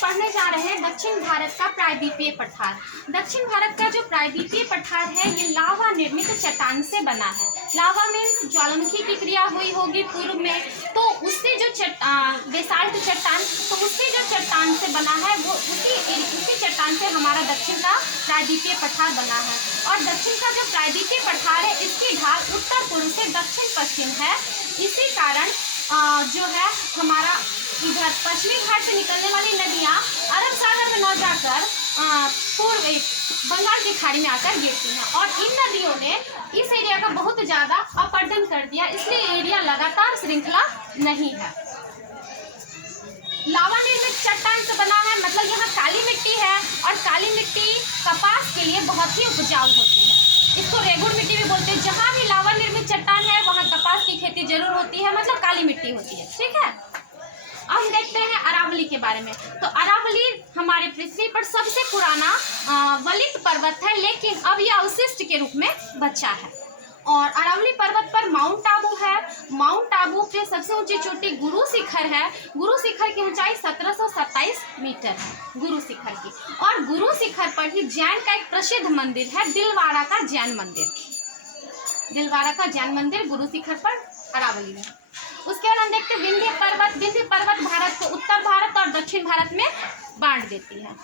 पढ़ने जा रहे हैं दक्षिण भारत का प्रायद्वीपीय पठार। दक्षिण भारत का जो प्रायद्वीपीय पठार है ये लावा निर्मित चट्टान से बना है। लावा मीन्स ज्वालामुखी की क्रिया हुई होगी पूर्व में, तो उससे जो बेसाल्ट चट्टान, तो उससे जो चट्टान से बना है वो उसी चट्टान से हमारा दक्षिण का प्रायद्वीपीय पठार बना है। और दक्षिण का जो प्रायद्वीपीय पठार है इसकी ढाल उत्तर पूर्व से दक्षिण पश्चिम है। इसी कारण जो है हमारा इधर पश्चिमी घाट से निकलने वाली नदियाँ अरब सागर में न जाकर पूर्व बंगाल की खाड़ी में आकर गिरती हैं, और इन नदियों ने इस एरिया का बहुत ज़्यादा अपरदन कर दिया, इसलिए एरिया लगातार श्रृंखला नहीं है। लावा निर्मित चट्टान से बना है, मतलब यहाँ काली मिट्टी है, और काली मिट्टी कपास के लिए बहुत ही उपजाऊ होती है। इसको रेगुड़ मिट्टी भी बोलते हैं। जहाँ भी लावा निर्मित चट्टान है वहाँ कपास की खेती जरूर होती है, मतलब काली मिट्टी होती है। ठीक है, अब हम देखते हैं अरावली के बारे में। तो अरावली हमारे पृथ्वी पर सबसे पुराना वलित पर्वत है, लेकिन अब यह अवशिष्ट के रूप में बचा है। और अरावली पर्वत पर माउंट आबू है। माउंट आबू पे सबसे ऊंची चोटी गुरु शिखर है। गुरु शिखर की ऊंचाई 1727 मीटर है, गुरु शिखर की। और गुरु शिखर पर ही जैन का एक प्रसिद्ध मंदिर है, दिलवाड़ा का जैन मंदिर। दिलवाड़ा का जैन मंदिर गुरु शिखर पर अरावली में। उसके बाद हम देखते हैं विंध्य पर्वत। विंध्य पर्वत भारत को उत्तर भारत और दक्षिण भारत में बांट देती है।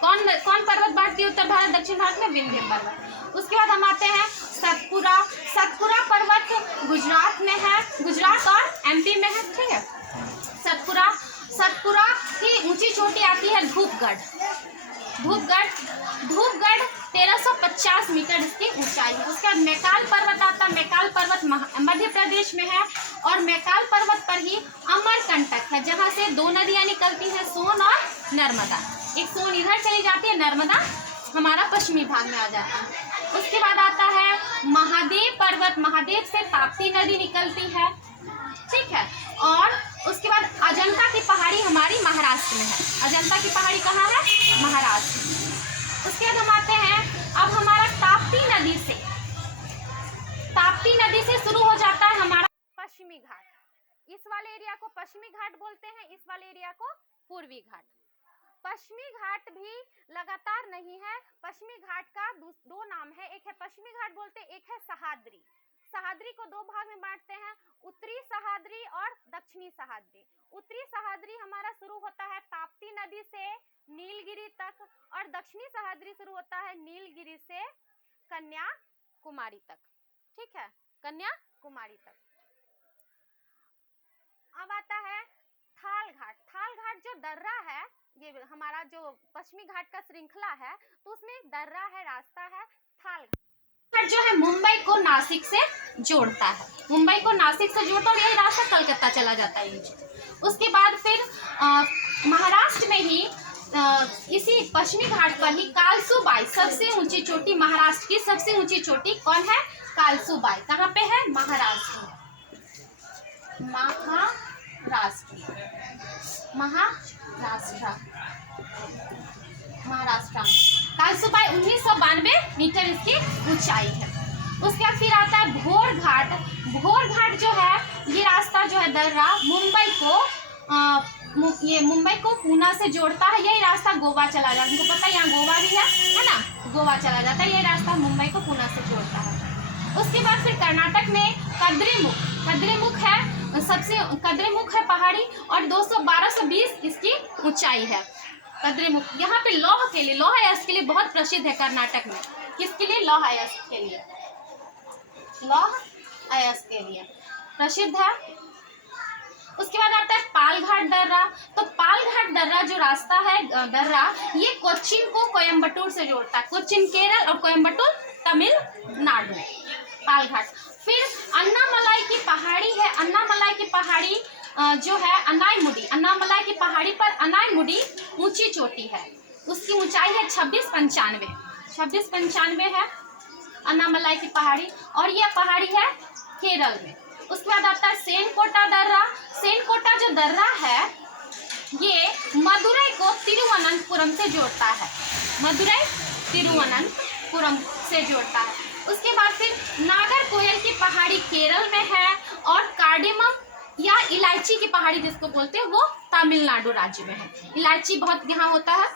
कौन पर्वत बांटती है उत्तर भारत दक्षिण भारत में? विंध्य पर्वत। उसके बाद हम आते हैं सतपुरा। सतपुरा पर्वत गुजरात में है, गुजरात और एमपी में है। ठीक है, सतपुरा की ऊंची चोटी आती है धूपगढ़। धूपगढ़ 1350 मीटर इसकी ऊंचाई है। उसके बाद मैकाल पर्वत आता है। मैकाल पर्वत मध्य प्रदेश में है, और मैकाल पर्वत पर ही अमरकंटक है, जहाँ से दो नदियाँ निकलती हैं, सोन और नर्मदा। एक सोन इधर चली जाती है, नर्मदा हमारा पश्चिमी भाग में आ जाता है। उसके बाद आता है महादेव पर्वत। महादेव से ताप्ती नदी निकलती है। ठीक है, और उसके बाद अजंता की पहाड़ी हमारी महाराष्ट्र में है। अजंता की पहाड़ी कहाँ है? महाराष्ट्र में। उसके बाद हम आते हैं, अब हमारा ताप्ती नदी से शुरू हो जाता है हमारा पश्चिमी घाट। इस वाले एरिया को पश्चिमी घाट बोलते हैं, इस वाले एरिया को पूर्वी घाट। पश्चिमी घाट भी लगातार नहीं है। पश्चिमी घाट का दो नाम है, एक है पश्चिमी घाट बोलते हैं, एक है सहाद्री। सहाद्री को दो भाग में बांटते हैं, उत्तरी सहाद्री और दक्षिणी सहाद्री। उत्तरी सहाद्री हमारा शुरू होता है ताप्ती नदी से नीलगिरी तक, और दक्षिणी सहाद्री शुरू होता है नीलगिरी से कन्याकुमारी तक। ठीक है, कन्याकुमारी तक। अब आता है थाल घाट। थाल घाट जो दर्रा है, ये हमारा जो पश्चिमी घाट का श्रृंखला है, तो उसमें एक दर्रा है, रास्ता है थाल घाट, जो है मुंबई को नासिक से जोड़ता है। मुंबई को नासिक से जोड़ता है, और यही रास्ता कलकत्ता चला जाता है। उसके बाद फिर महाराष्ट्र में ही इसी पश्चिमी घाट पर ही कालसूबाई, सबसे ऊंची चोटी, महाराष्ट्र की सबसे ऊंची चोटी कौन है? कालसूबाई। कहाँ पे है? महाराष्ट्र में। महाराष्ट्र में कालसूबाई 1992 मीटर इसकी ऊंचाई है। उसके बाद फिर आता है भोर घाट। भोर घाट जो है, ये रास्ता जो है दर्रा मुंबई को पूना से जोड़ता है। यही रास्ता गोवा चला जाता है, हमको पता है यहाँ गोवा भी है ना, गोवा चला जाता है। ये रास्ता मुंबई को पूना से जोड़ता है। उसके बाद फिर कर्नाटक में कद्रेमुख है पहाड़ी, और 1220 इसकी ऊंचाई है। कद्रेमुख यहाँ पे लौह अयस्क के लिए बहुत प्रसिद्ध है कर्नाटक में। किसके लिए? लौह अयस्क के लिए। लौह अयस्क के लिए प्रसिद्ध है। उसके बाद आता है पालघाट दर्रा। तो पालघाट दर्रा जो रास्ता है दर्रा, ये कोच्चिन को कोयम्बटूर से जोड़ता है। कोच्चिन केरल और कोयम्बटूर तमिलनाडु में पालघाट। फिर अन्नामलाई की पहाड़ी है। अन्नामलाई की पहाड़ी जो है अन्नामलाई की पहाड़ी पर अनायमुडी ऊंची चोटी है। उसकी ऊंचाई है 2695 है अन्नामलाई की पहाड़ी, और यह पहाड़ी है केरल में। उसके बाद आता है सेनकोटा दर्रा। सेनकोटा जो दर्रा है ये मदुरई को तिरुवनंतपुरम से जोड़ता है। मदुरई तिरुवनंतपुरम से जोड़ता है। उसके बाद फिर नागरकोयल की पहाड़ी केरल में है, और या इलायची की पहाड़ी जिसको बोलते हैं वो तमिलनाडु राज्य में है। इलायची बहुत यहाँ होता है